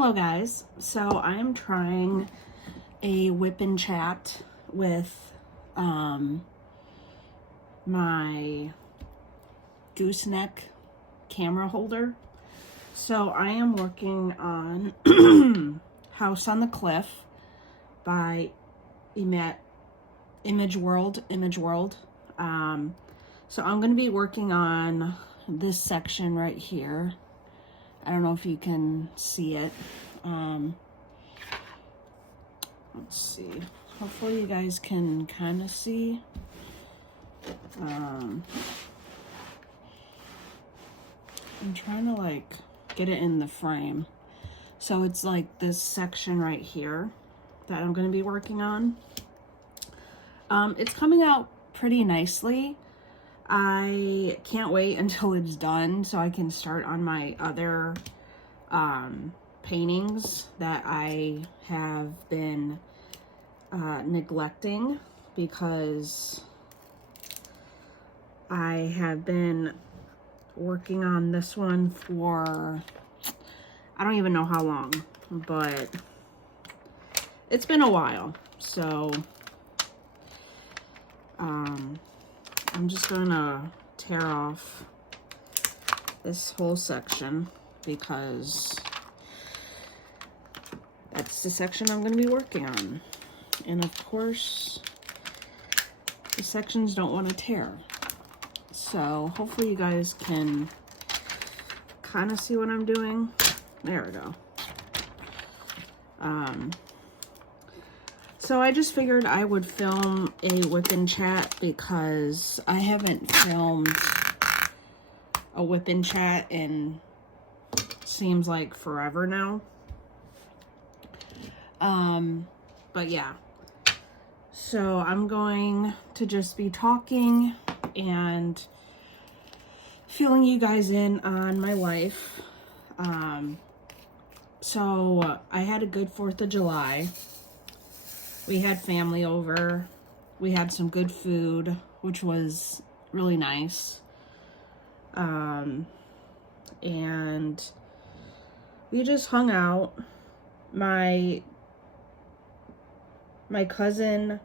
Hello guys, so I'm trying a WIPNCHAT with my gooseneck camera holder. So I am working on House on the Cliff by Image World. So I'm going to be working on this section right here. I don't know if you can see it. Let's see. Hopefully you guys can kind of see. I'm trying to like get it in the frame. So it's like this section right here that I'm going to be working on. It's coming out pretty nicely. I can't wait until it's done so I can start on my other paintings that I have been neglecting because I have been working on this one for I don't even know how long, but it's been a while. So I'm just gonna tear off this whole section because that's the section I'm gonna be working on. And of course, the sections don't want to tear. So hopefully you guys can kind of see what I'm doing. There we go. So I just figured I would film a WIPNCHAT because I haven't filmed a WIPNCHAT in seems like forever now. But yeah. So I'm going to just be talking and filling you guys in on my life. So I had a good 4th of July. We had family over. We had some good food, which was really nice. And we just hung out. My cousin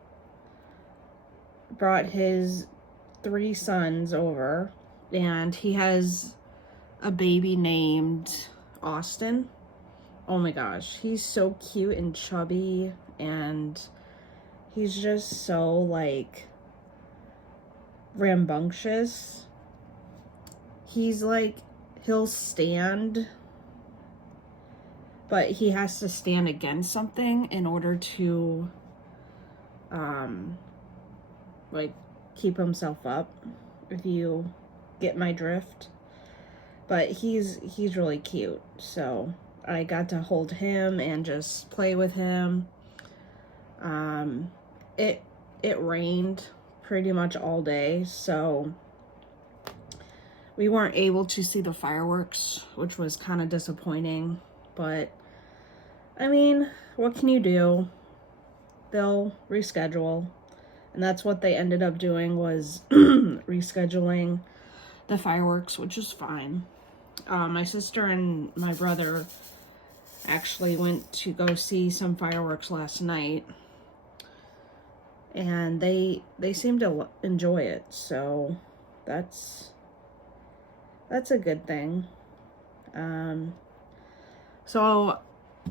brought his 3 sons over, and he has a baby named Austin. Oh my gosh, he's so cute and chubby, and he's just so like rambunctious. He's like, he'll stand, but he has to stand against something in order to like keep himself up, if you get my drift. But he's really cute, so I got to hold him and just play with him. It rained pretty much all day, so we weren't able to see the fireworks, which was kind of disappointing. But I mean, what can you do? They'll reschedule, and that's what they ended up doing, was rescheduling the fireworks, which is fine. My sister and my brother actually went to go see some fireworks last night, and they seemed to enjoy it, so that's a good thing. So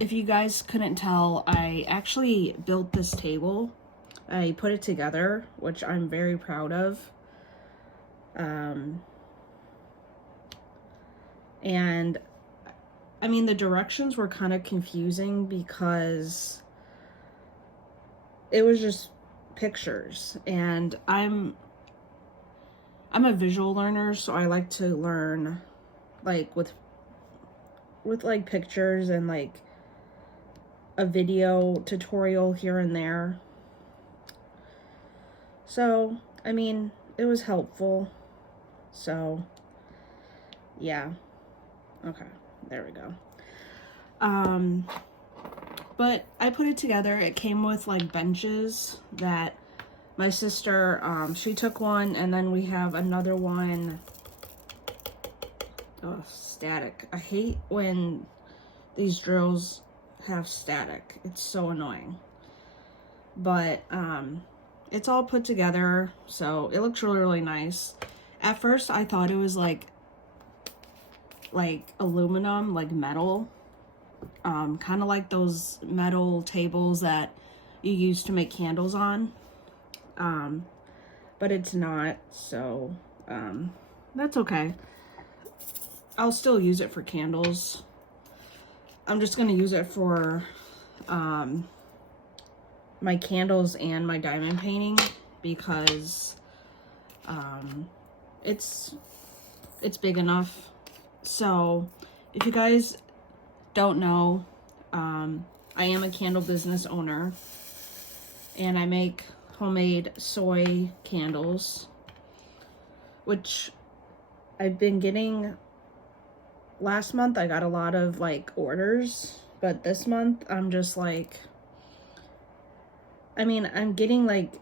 if you guys couldn't tell, I actually built this table. I put it together, which I'm very proud of. And I mean, the directions were kind of confusing because it was just pictures, and I'm a visual learner, so I like to learn like with like pictures and like a video tutorial here and there. So I mean, it was helpful. So yeah. Okay, there we go. But I put it together. It came with like benches that my sister, she took one, and then we have another one. Oh, static. I hate when these drills have static. It's so annoying. But it's all put together, so it looks really, really nice. At first I thought it was like aluminum, like metal, kind of like those metal tables that you use to make candles on, but it's not, so that's okay. I'll still use it for candles. I'm just gonna use it for my candles and my diamond painting, because it's big enough. So if you guys don't know, I am a candle business owner, and I make homemade soy candles, which I've been getting. Last month I got a lot of like orders, but this month I'm just like, I mean, I'm getting like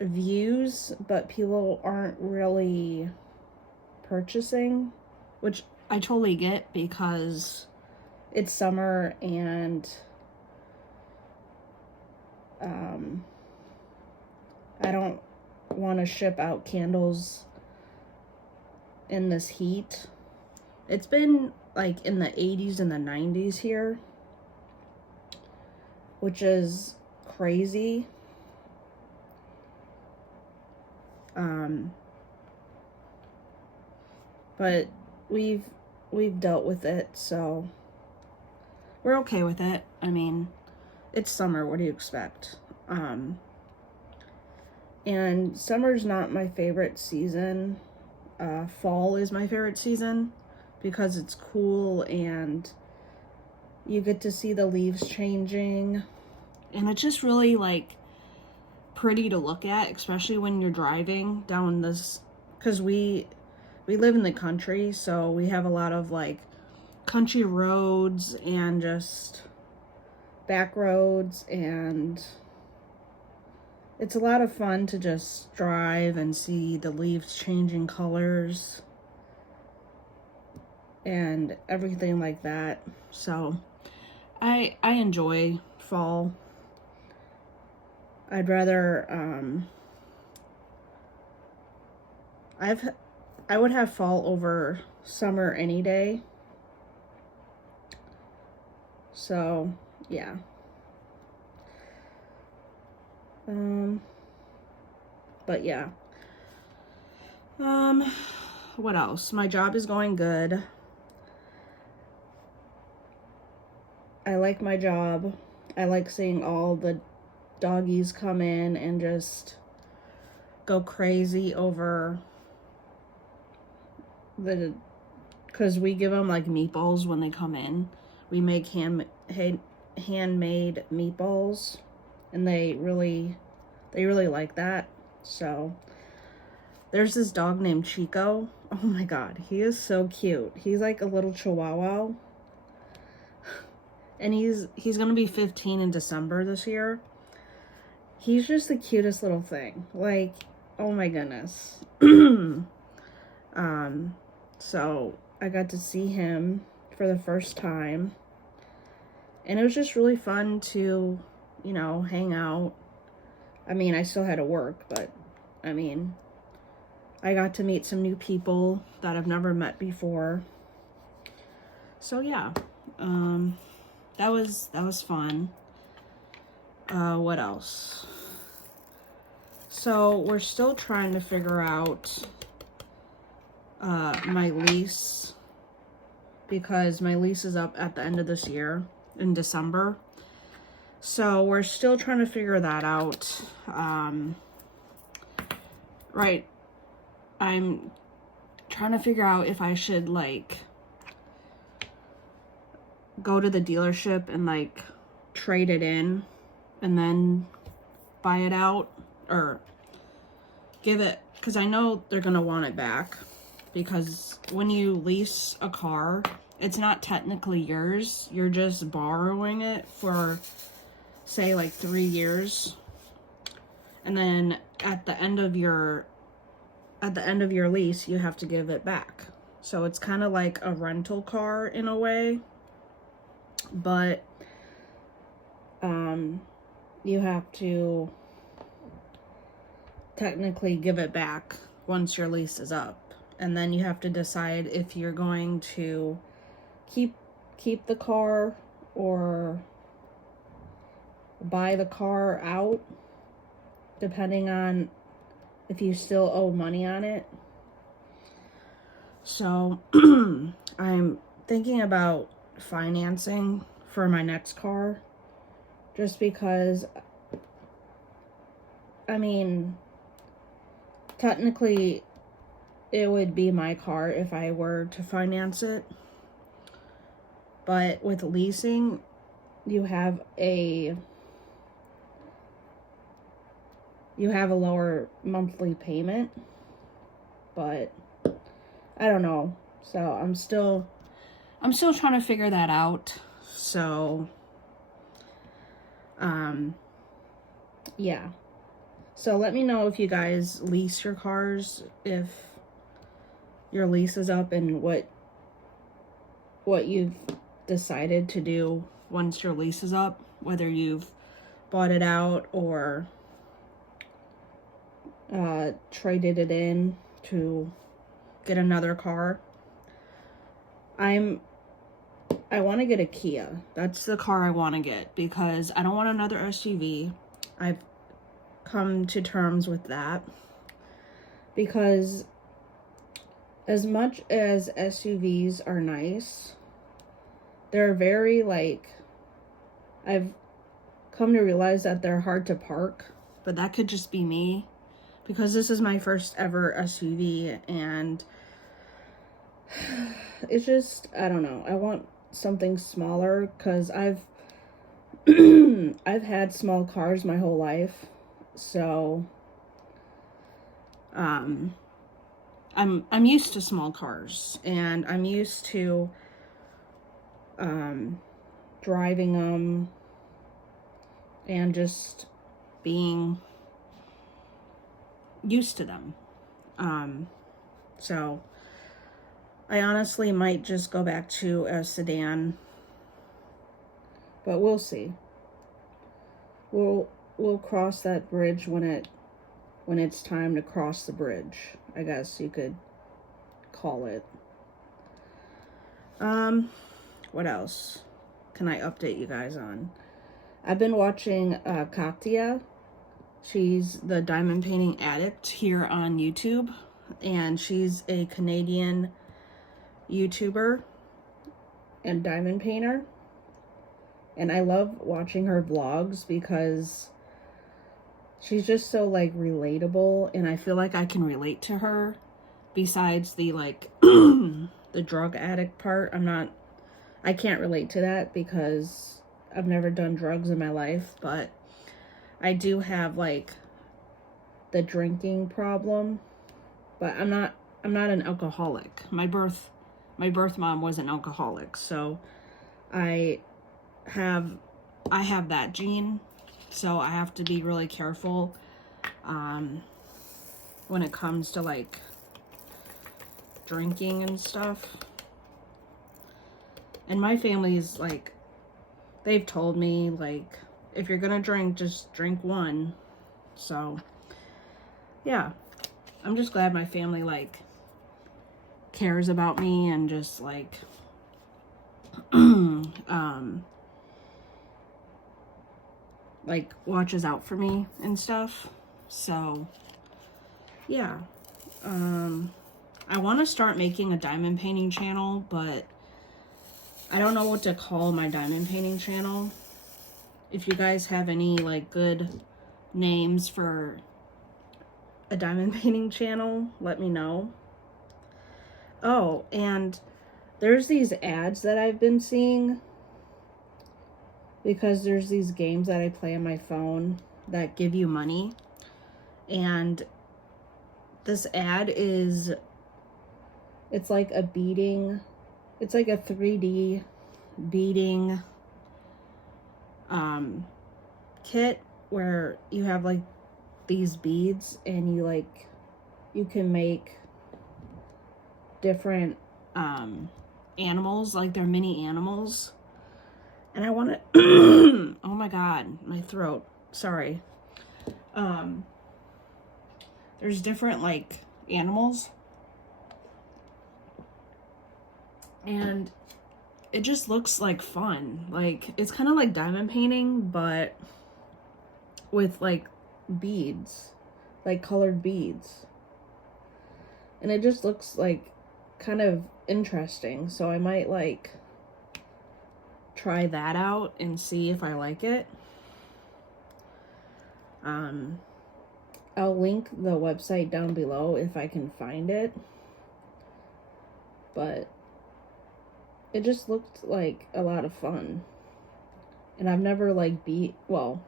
views, but people aren't really purchasing, which I totally get, because it's summer and I don't want to ship out candles in this heat. It's been like in the 80s and the 90s here, which is crazy. But we've dealt with it, so we're okay with it. I mean, it's summer, what do you expect? And summer's not my favorite season. Fall is my favorite season, because it's cool and you get to see the leaves changing, and it's just really like pretty to look at, especially when you're driving down this, because we live in the country, so we have a lot of like country roads and just back roads, and it's a lot of fun to just drive and see the leaves changing colors and everything like that. So I enjoy fall. I'd rather I would have fall over summer any day. So yeah. But yeah. What else? My job is going good. I like my job. I like seeing all the doggies come in and just go crazy over because we give them like meatballs when they come in. We make handmade meatballs, and they really like that. So there's this dog named Chico. Oh my god, he is so cute. He's like a little chihuahua, and he's gonna be 15 in December this year. He's just the cutest little thing. Like, oh my goodness. So I got to see him for the first time, and it was just really fun to, you know, hang out. I mean, I still had to work, but I mean, I got to meet some new people that I've never met before. So yeah, that was fun. What else? So we're still trying to figure out my lease, because my lease is up at the end of this year in December. So we're still trying to figure that out. Right. I'm trying to figure out if I should like go to the dealership and like trade it in and then buy it out, or give it, because I know they're gonna want it back, because when you lease a car, it's not technically yours. You're just borrowing it for, say, like 3 years, and then at the end of your lease you have to give it back. So it's kind of like a rental car in a way. but you have to technically give it back once your lease is up, and then you have to decide if you're going to keep the car or buy the car out, depending on if you still owe money on it. So I'm thinking about financing for my next car, just because, I mean, technically it would be my car if I were to finance it, but with leasing you have a lower monthly payment, but I don't know. So I'm still trying to figure that out. So yeah. So let me know if you guys lease your cars, if your lease is up, and what you've decided to do once your lease is up, whether you've bought it out or traded it in to get another car. I want to get a Kia. That's the car I want to get, because I don't want another SUV. I've come to terms with that, because as much as SUVs are nice, they're very, like, I've come to realize that they're hard to park, but that could just be me, because this is my first ever SUV, and it's just, I don't know. I want something smaller, because I've had small cars my whole life, so I'm used to small cars, and I'm used to driving them and just being used to them. So I honestly might just go back to a sedan, but we'll see. We'll cross that bridge when it's time to cross the bridge, I guess you could call it. What else can I update you guys on? I've been watching Katya. She's the diamond painting addict here on YouTube, and she's a Canadian YouTuber and diamond painter, and I love watching her vlogs because she's just so, like, relatable, and I feel like I can relate to her, besides the, like, the drug addict part. I can't relate to that because I've never done drugs in my life, but I do have, like, the drinking problem, but I'm not an alcoholic. My birth mom was an alcoholic, so I have that gene, so I have to be really careful when it comes to, like, drinking and stuff. And my family is, like, they've told me, like, if you're gonna drink, just drink one. So yeah, I'm just glad my family, like, cares about me and just, like, like, watches out for me and stuff. So yeah, I want to start making a diamond painting channel, but I don't know what to call my diamond painting channel. If you guys have any, like, good names for a diamond painting channel, let me know. Oh, and there's these ads that I've been seeing, because there's these games that I play on my phone that give you money, and this ad is, it's like a beading, it's like a 3D beading kit, where you have, like, these beads, and you can make different animals, like, they're mini animals, And I want to, oh my God, my throat, sorry. There's different like animals, and it just looks like fun. Like, it's kind of like diamond painting, but with like beads, like colored beads. And it just looks like kind of interesting. So I might like try that out and see if I like it. I'll link the website down below if I can find it. But it just looked like a lot of fun. And I've never like well,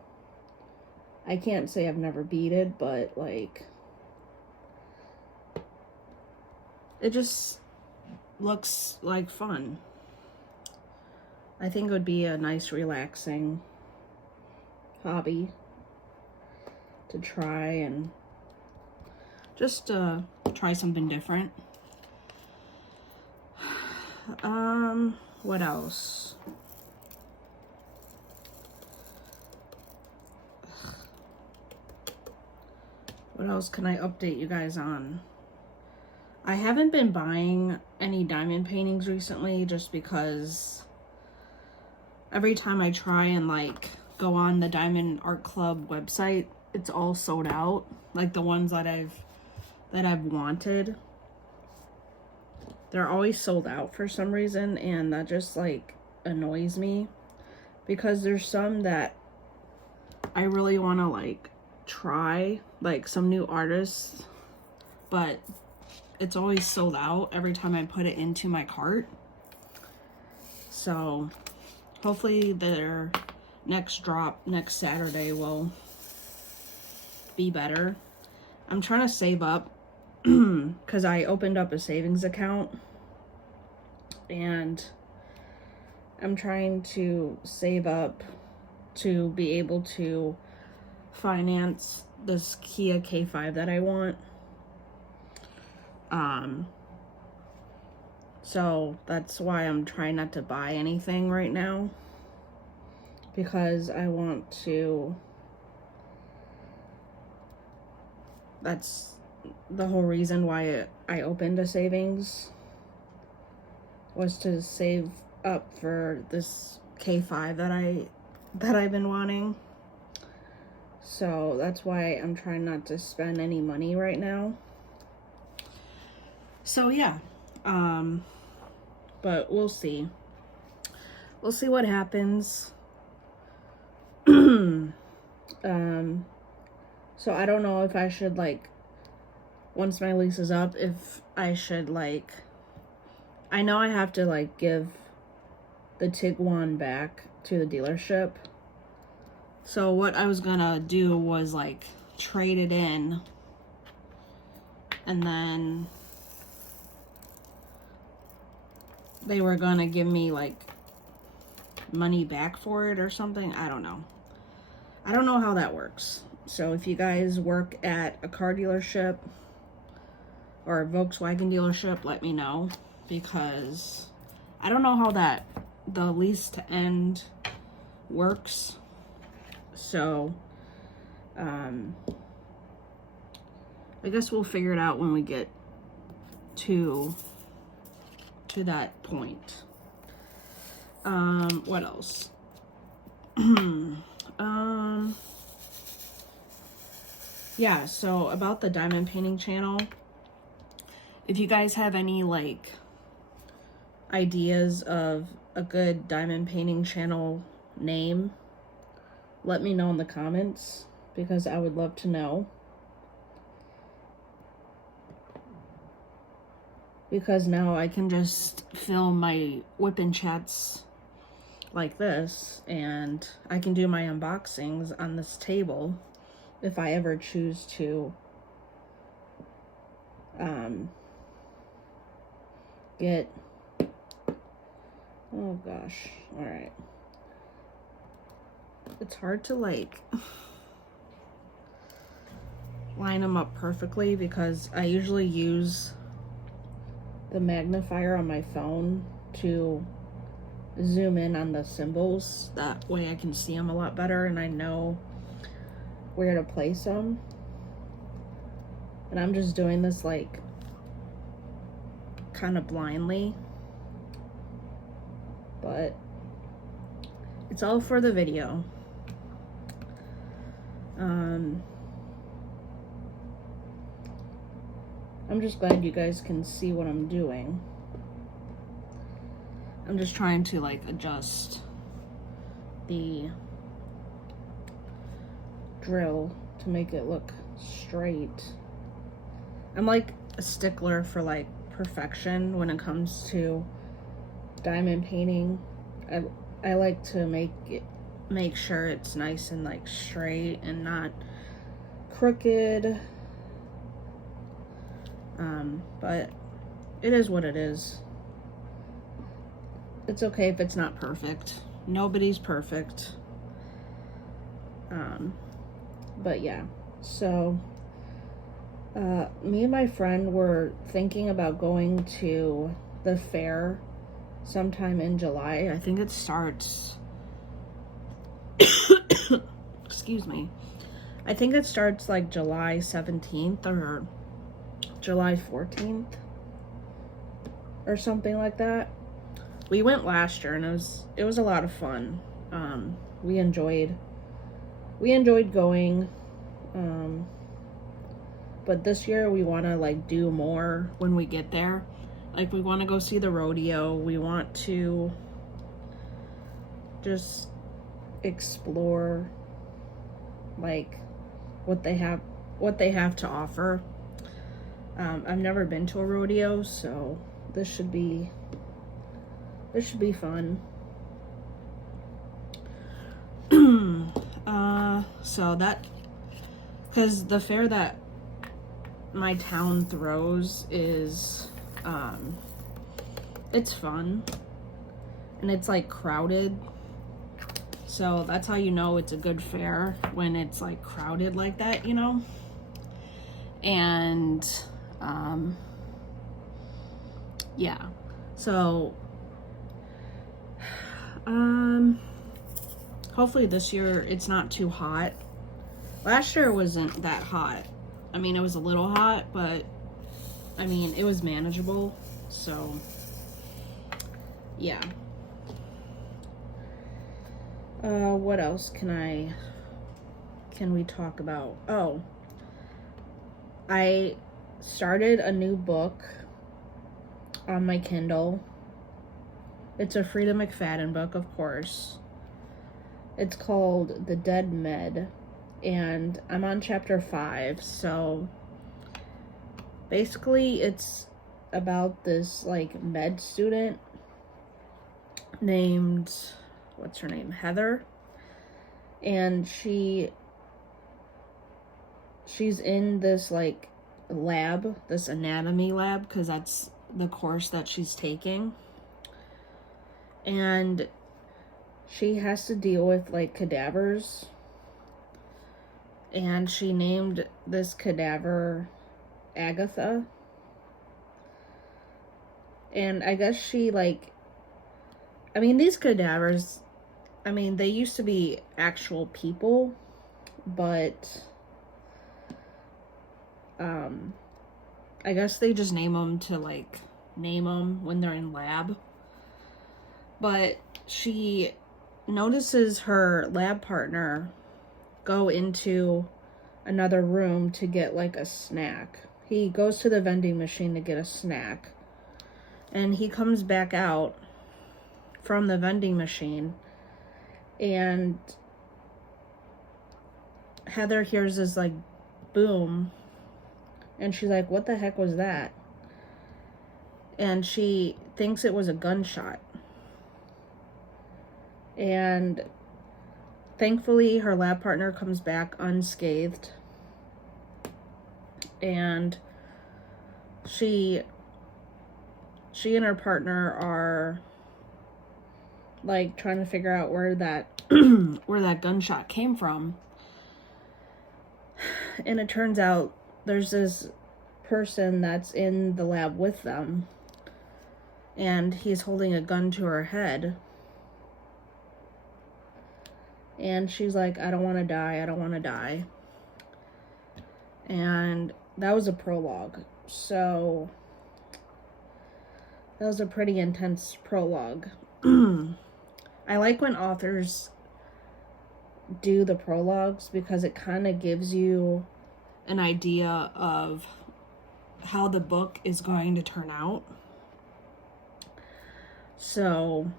I can't say I've never beaded, but like, it just looks like fun. I think it would be a nice relaxing hobby to try, and just try something different. What else? What else can I update you guys on? I haven't been buying any diamond paintings recently, just because every time I try and like go on the Diamond Art Club website, it's all sold out. Like the ones that I've wanted, they're always sold out for some reason, and that just like annoys me, because there's some that I really want to like try, like some new artists, but it's always sold out every time I put it into my cart. So hopefully their next drop next Saturday will be better. I'm trying to save up because I opened up a savings account, and I'm trying to save up to be able to finance this Kia K5 that I want. So that's why I'm trying not to buy anything right now, because I want to, that's the whole reason why I opened a savings, was to save up for this K5 that I've been wanting. So that's why I'm trying not to spend any money right now. So yeah, but we'll see. We'll see what happens. So I don't know if I should like, once my lease is up, if I should like, I know I have to like give the Tiguan back to the dealership. So what I was gonna do was like trade it in, and then they were gonna give me like money back for it or something. I don't know. I don't know how that works. So if you guys work at a car dealership or a Volkswagen dealership, let me know, because I don't know how that the lease to end works. So I guess we'll figure it out when we get to that point. What else? Yeah, so about the diamond painting channel, if you guys have any like ideas of a good diamond painting channel name, let me know in the comments, because I would love to know. Because now I can just film my WIPNCHATs like this, and I can do my unboxings on this table if I ever choose to get, oh gosh, all right. It's hard to like line them up perfectly, because I usually use the magnifier on my phone to zoom in on the symbols. That way I can see them a lot better and I know where to place them. And I'm just doing this like kind of blindly, but it's all for the video. I'm just glad you guys can see what I'm doing. I'm just trying to like adjust the drill to make it look straight. I'm like a stickler for like perfection when it comes to diamond painting. I like to make sure it's nice and like straight and not crooked. But it is what it is. It's okay if it's not perfect. Nobody's perfect. But yeah, so me and my friend were thinking about going to the fair sometime in July. I think it starts excuse me. I think it starts like July 17th or July 14th or something like that. We went last year and it was a lot of fun. We enjoyed going. But this year we want to like do more when we get there. Like we want to go see the rodeo. We want to just explore like what they have to offer. I've never been to a rodeo, so this should be fun. So that, because the fair that my town throws is, it's fun, and it's like crowded, so that's how you know it's a good fair, when it's like crowded like that, you know. And yeah, so hopefully this year it's not too hot. Last year wasn't that hot. I mean, it was a little hot, but I mean, it was manageable. So yeah. What else can we talk about? Oh, I started a new book on my Kindle. It's a Frida McFadden book, of course. It's called The Dead Med, and I'm on chapter 5. So basically it's about this like med student named, what's her name, Heather, and she's in this like lab, this anatomy lab, because that's the course that she's taking, and she has to deal with like cadavers, and she named this cadaver Agatha. And I guess she like, I mean, these cadavers, I mean, they used to be actual people, but I guess they just name them to like name them when they're in lab. But she notices her lab partner go into another room to get like a snack. He goes to the vending machine to get a snack, and he comes back out from the vending machine, and Heather hears this like boom, and she's like, what the heck was that? And she thinks it was a gunshot. And thankfully her lab partner comes back unscathed, and she and her partner are like trying to figure out where that where that gunshot came from. And it turns out there's this person that's in the lab with them, and he's holding a gun to her head. And she's like, I don't want to die. I don't want to die. And that was a prologue. So that was a pretty intense prologue. I like when authors do the prologues because it kind of gives you an idea of how the book is going to turn out. So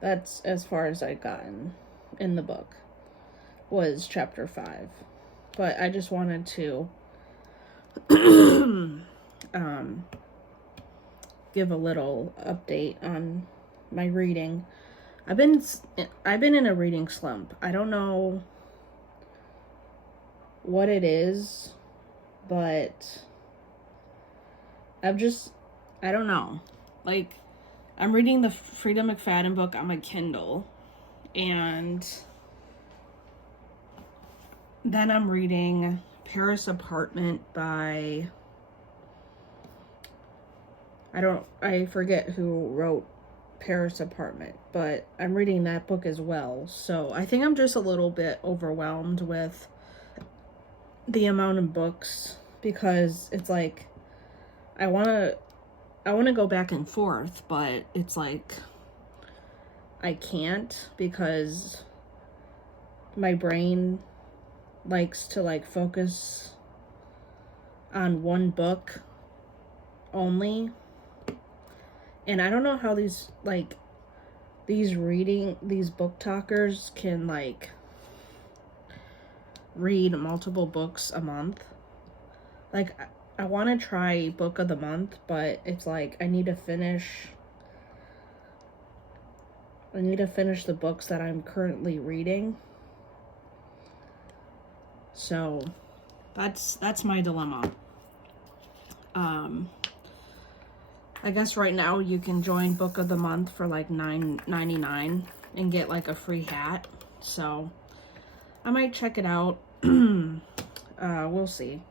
that's as far as I've gotten in the book, was chapter 5. But I just wanted to give a little update on my reading. I've been in a reading slump. I don't know what it is, but I don't know. Like, I'm reading the Frida McFadden book on my Kindle, and then I'm reading Paris Apartment by, I forget who wrote Paris Apartment, but I'm reading that book as well. So I think I'm just a little bit overwhelmed with the amount of books, because it's like I want to go back and forth, but it's like I can't, because my brain likes to like focus on one book only. And I don't know how these book talkers can like read multiple books a month. Like, I want to try book of the month, but it's like I need to finish the books that I'm currently reading. So that's my dilemma. I guess right now you can join book of the month for like $9.99 and get like a free hat. So I might check it out. We'll see.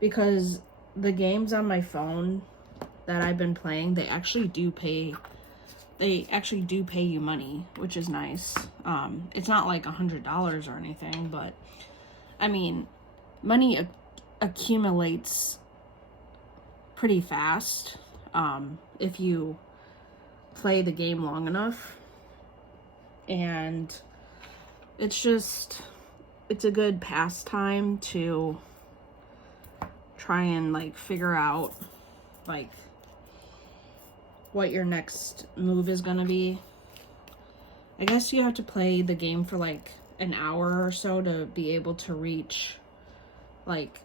Because the games on my phone that I've been playing, they actually do pay you money, which is nice. It's not like $100 or anything, but I mean, money accumulates pretty fast if you play the game long enough. And it's a good pastime to try and like figure out like what your next move is gonna be. I guess you have to play the game for like an hour or so to be able to reach like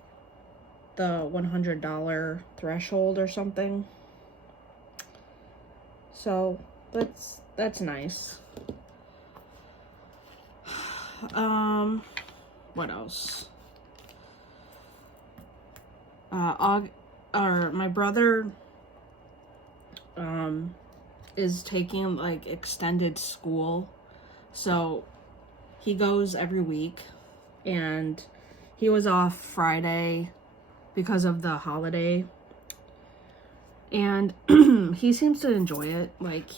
the $100 threshold or something. So that's nice. What else? My brother is taking like extended school, so he goes every week, and he was off Friday because of the holiday, and he seems to enjoy it. Like,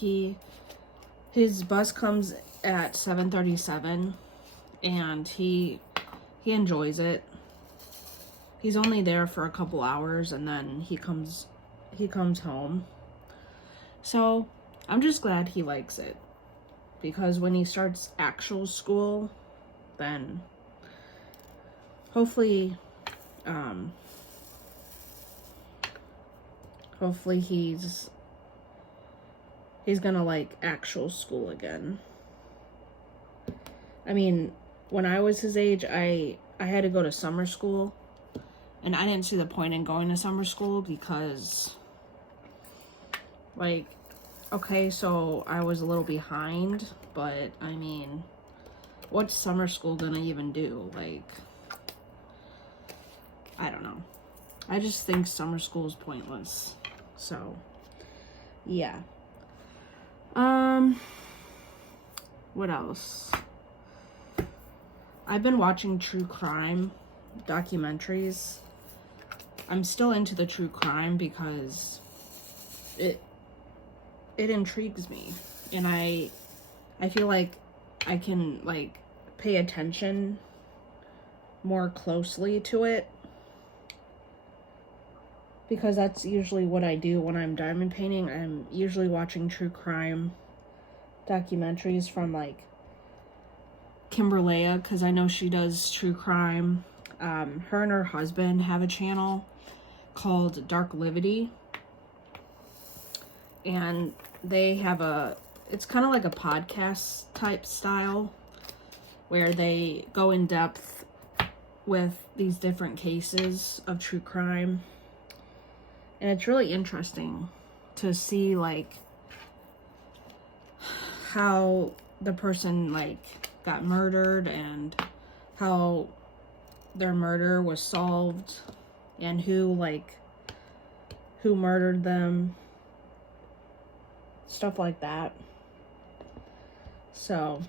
his bus comes at 7:37, and he enjoys it. He's only there for a couple hours, and then he comes home. So I'm just glad he likes it, because when he starts actual school, then hopefully he's gonna like actual school again. I mean, when I was his age, I had to go to summer school, and I didn't see the point in going to summer school because, like, okay, so I was a little behind, but I mean, what's summer school gonna even do? Like, I don't know. I just think summer school is pointless. So, yeah. What else? I've been watching true crime documentaries. I'm still into the true crime because it intrigues me, and I feel like I can like pay attention more closely to it, because that's usually what I do when I'm diamond painting. I'm usually watching true crime documentaries from like Kimberlea, because I know she does true crime. Her and her husband have a channel called Dark Livity, and they have it's kind of like a podcast type style where they go in depth with these different cases of true crime, and it's really interesting to see like how the person like got murdered and how their murder was solved and who murdered them, stuff like that. So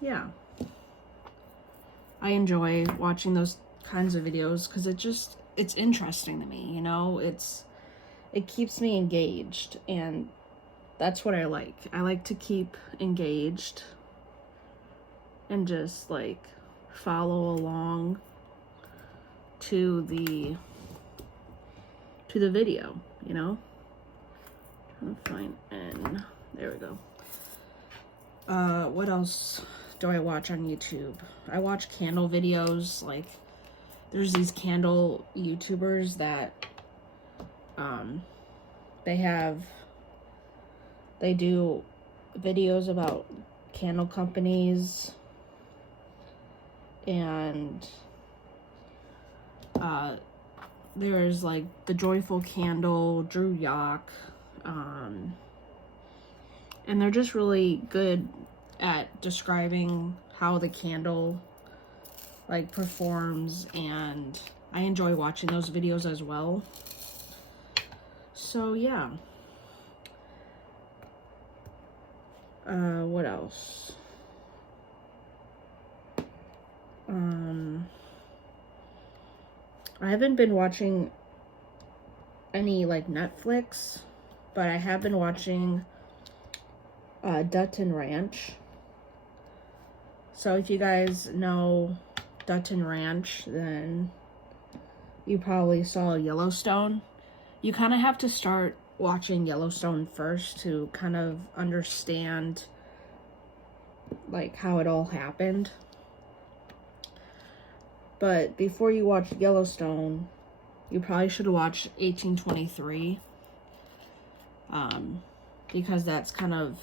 yeah, I enjoy watching those kinds of videos because it's interesting to me, you know. It keeps me engaged, and that's what I like. I like to keep engaged and just like follow along to the video, you know. I'm trying to find, and there we go. What else do I watch on YouTube? I watch candle videos. Like, there's these candle YouTubers that they do videos about candle companies, and there's like the Joyful Candle, Drew Yock, and they're just really good at describing how the candle like performs, and I enjoy watching those videos as well. So yeah. What else? I haven't been watching any like Netflix, but I have been watching Dutton Ranch. So if you guys know Dutton Ranch, then you probably saw Yellowstone. You kind of have to start watching Yellowstone first to kind of understand like how it all happened. But before you watch Yellowstone, you probably should watch 1823, because that's kind of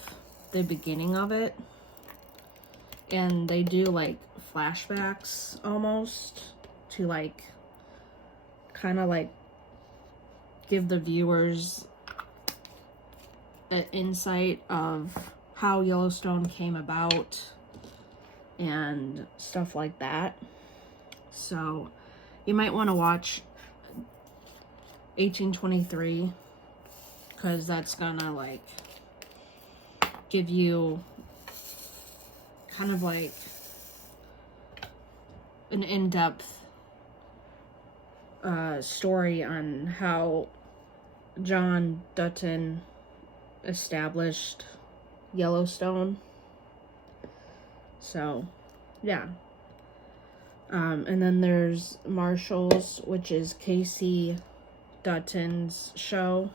the beginning of it, and they do like flashbacks almost to like kind of like give the viewers an insight of how Yellowstone came about and stuff like that. So you might want to watch 1823, because that's gonna like give you kind of like an in-depth story on how John Dutton established Yellowstone. So yeah. And then there's Marshall's, which is Casey Dutton's show.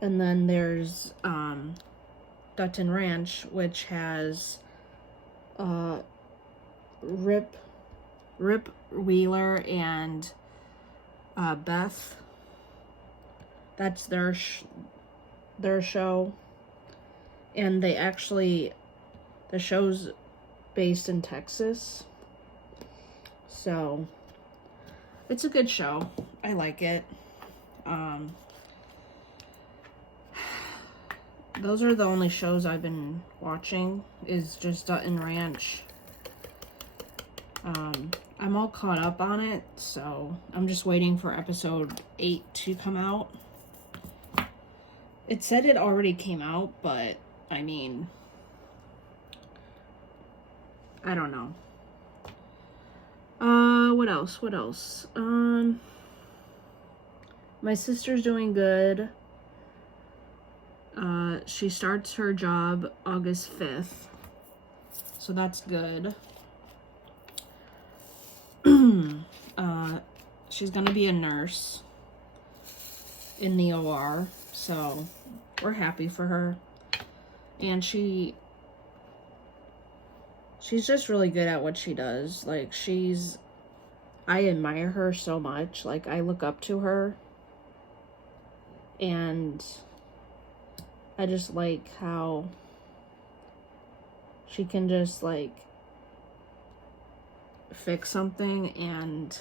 And then there's Dutton Ranch, which has Rip Wheeler and Beth. That's their show. And the show's based in Texas. So it's a good show. I like it. Those are the only shows I've been watching, is just Dutton Ranch. I'm all caught up on it, so I'm just waiting for episode 8 to come out. It said it already came out, but I mean, I don't know. What else? My sister's doing good. She starts her job August 5th. So that's good. She's gonna be a nurse in the OR, so we're happy for her. And she's just really good at what she does. Like, I admire her so much. Like, I look up to her, and I just like how she can just, like, fix something and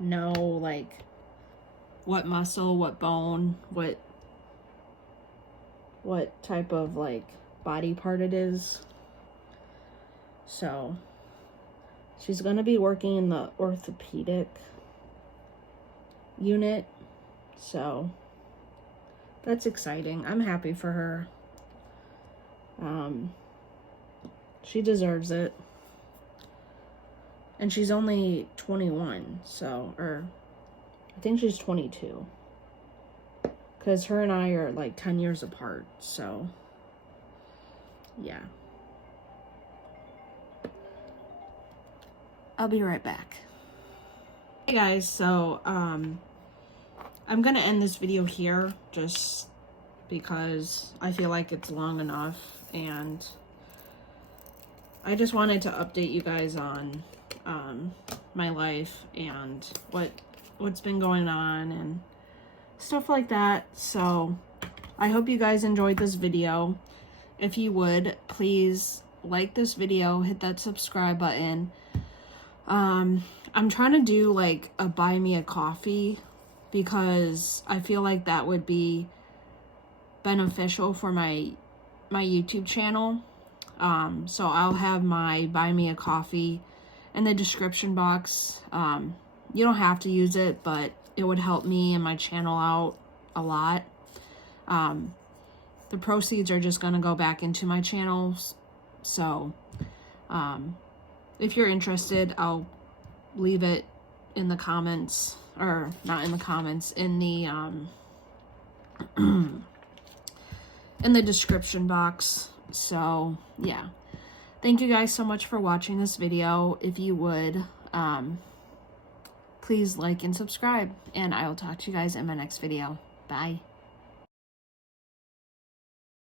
know, like, what muscle, what bone, what type of, like, body part it is. So she's gonna be working in the orthopedic unit, so that's exciting. I'm happy for her. She deserves it. And she's only 21, so, or I think she's 22. Because her and I are like 10 years apart, so yeah. I'll be right back. Hey guys, so I'm gonna end this video here just because I feel like it's long enough, and I just wanted to update you guys on my life and what's been going on and stuff like that. So I hope you guys enjoyed this video. If you would, please like this video, hit that subscribe button. I'm trying to do like a buy me a coffee because I feel like that would be beneficial for my YouTube channel. So I'll have my buy me a coffee in the description box. You don't have to use it, but it would help me and my channel out a lot. The proceeds are just gonna go back into my channels. So if you're interested, I'll leave it in the comments, or not in the comments, in the in the description box. So yeah, thank you guys so much for watching this video. If you would, please like and subscribe, and I will talk to you guys in my next video. Bye.